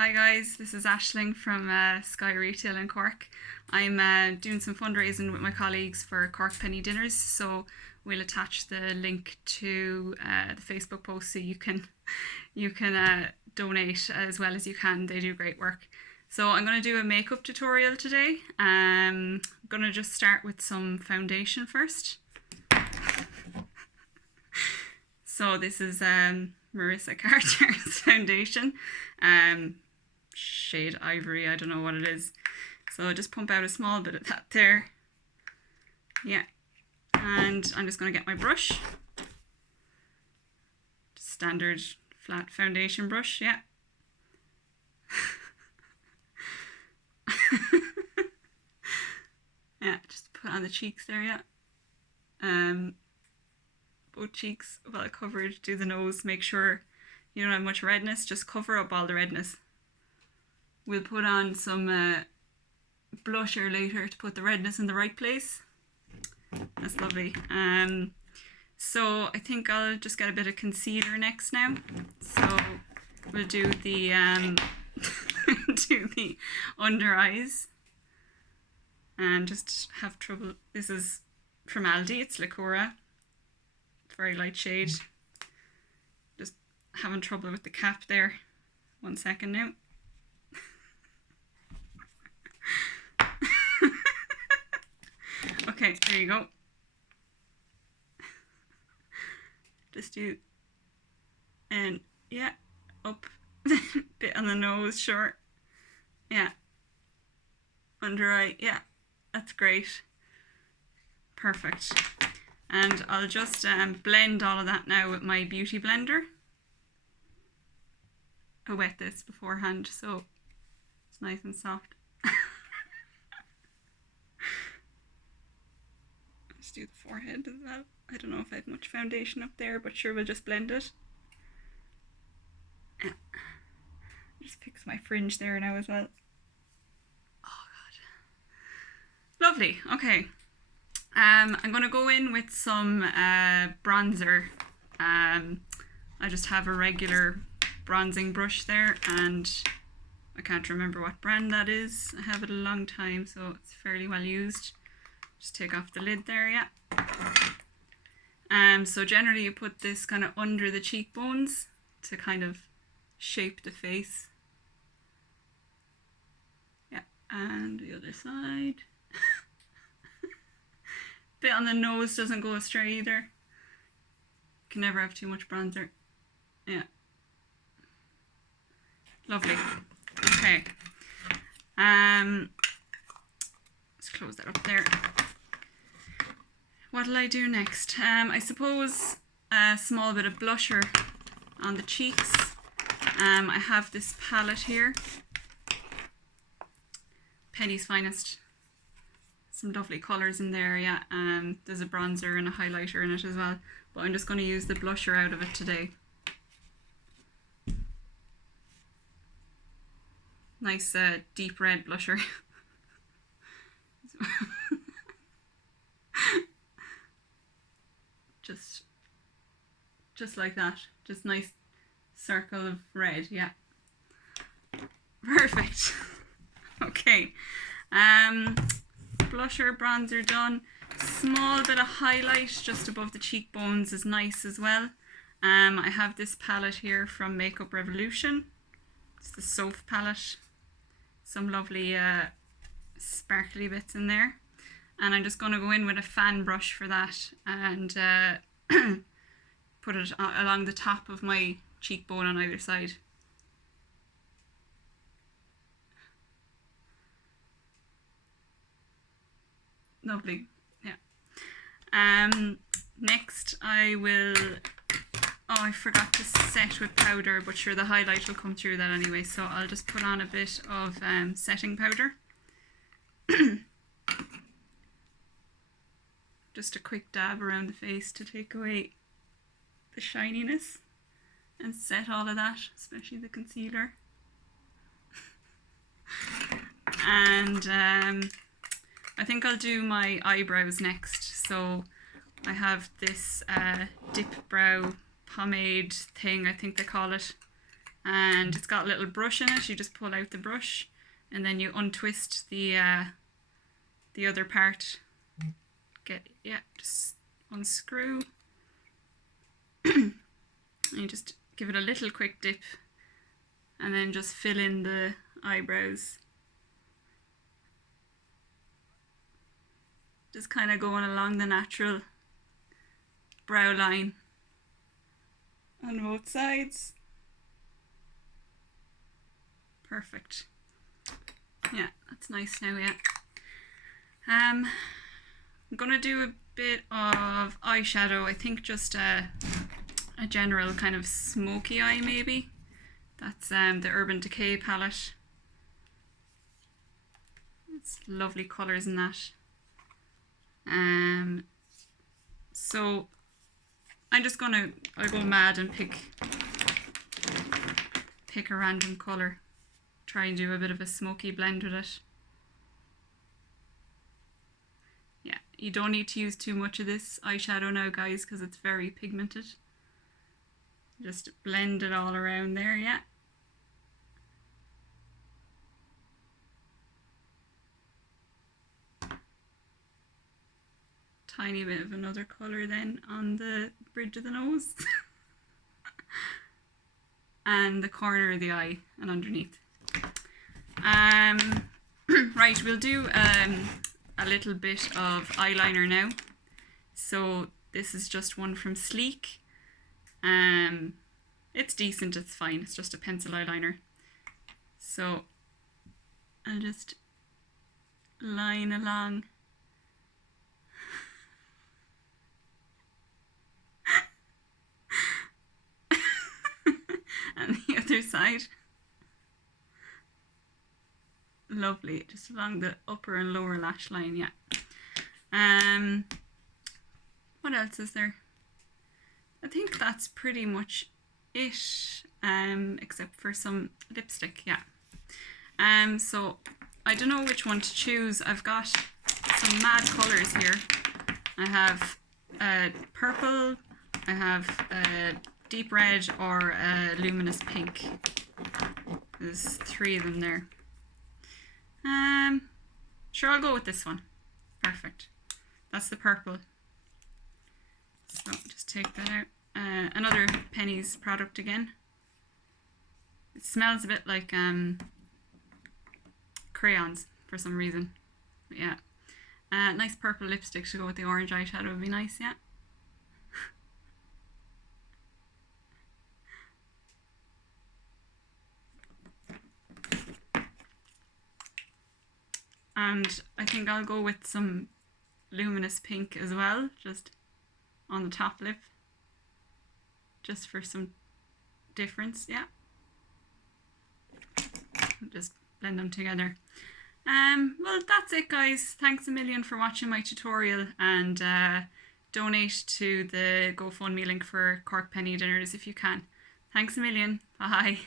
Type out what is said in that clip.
Hi guys, this is Aisling from Sky Retail in Cork. I'm doing some fundraising with my colleagues for Cork Penny Dinners, so we'll attach the link to the Facebook post so you can donate as well as you can. They do great work. So I'm going to do a makeup tutorial today. I'm going to just start with some foundation first. So this is Marissa Carter's foundation, shade Ivory, I don't know what it is. So just pump out a small bit of that there. Yeah, and I'm just going to get my brush. Standard flat foundation brush, yeah. Yeah, just put on the cheeks there, yeah. Both cheeks well covered. Do the nose, make sure you don't have much redness, just cover up all the redness. We'll put on some blusher later to put the redness in the right place. That's lovely. So I think I'll just get a bit of concealer next now. So we'll do the do the under eyes and just have trouble. This is from Aldi, it's Licora. Very light shade. Just having trouble with the cap there. 1 second now. Okay, there you go. Just do, and yeah, up, bit on the nose, short. Yeah, under eye, yeah, that's great. Perfect. And I'll just blend all of that now with my beauty blender. I wet this beforehand so it's nice and soft. Just do the forehead as well. I don't know if I have much foundation up there, but sure, we'll just blend it. Yeah. Just fix my fringe there now as well. Oh god. Lovely, okay. I'm going to go in with some bronzer. I just have a regular bronzing brush there and I can't remember what brand that is. I have it a long time, so it's fairly well used. Just take off the lid there, yeah. So generally you put this kind of under the cheekbones to kind of shape the face. Yeah, and the other side. Bit on the nose doesn't go astray either. Can never have too much bronzer. Yeah. Lovely. Okay. Let's close that up there. What'll I do next? I suppose a small bit of blusher on the cheeks. I have this palette here. Penny's Finest. Some lovely colours in there, yeah. There's a bronzer and a highlighter in it as well, but I'm just going to use the blusher out of it today. Nice deep red blusher. just like that, just nice circle of red, yeah. Perfect. Okay. Blusher, bronzer done. Small bit of highlight just above the cheekbones is nice as well. I have this palette here from Makeup Revolution. It's the Soap palette. Some lovely sparkly bits in there. And I'm just going to go in with a fan brush for that and put it along the top of my cheekbone on either side. Lovely, yeah. Next I will, I forgot to set with powder, but sure the highlight will come through that anyway, so I'll just put on a bit of setting powder. Just a quick dab around the face to take away the shininess and set all of that, especially the concealer. And I think I'll do my eyebrows next. So I have this dip brow pomade thing, I think they call it. and it's got a little brush in it. You just pull out the brush and then you untwist the other part. Just unscrew. And you just give it a little quick dip and then just fill in the eyebrows. Just kind of going along the natural brow line on both sides. Perfect. Yeah, that's nice now, yeah. I'm gonna do a bit of eyeshadow. I think just a general kind of smoky eye maybe. That's the Urban Decay palette. It's lovely colours in that. So I'm just I'll go mad and pick a random colour. Try and do a bit of a smoky blend with it. Yeah, you don't need to use too much of this eyeshadow now, guys, because it's very pigmented. Just blend it all around there, yeah. Tiny bit of another colour then on the bridge of the nose. And the corner of the eye and underneath. Right, we'll do a little bit of eyeliner now. So this is just one from Sleek. It's decent, it's fine, it's just a pencil eyeliner. So I'll just line along. And the other side. Lovely, just along the upper and lower lash line, yeah. What else is there? I think that's pretty much it, except for some lipstick, yeah. So I don't know which one to choose. I've got some mad colours here. I have purple, I have deep red, or luminous pink. There's 3 of them there. Sure, I'll go with this one. Perfect. That's the purple. So just take that out. Another Penny's product again. It smells a bit like crayons for some reason. But yeah. Nice purple lipstick to go with the orange eyeshadow would be nice, yeah. And I think I'll go with some luminous pink as well, just on the top lip, just for some difference, yeah. Just blend them together. Well, that's it, guys. Thanks a million for watching my tutorial, and donate to the GoFundMe link for Cork Penny Dinners if you can. Thanks a million. Bye.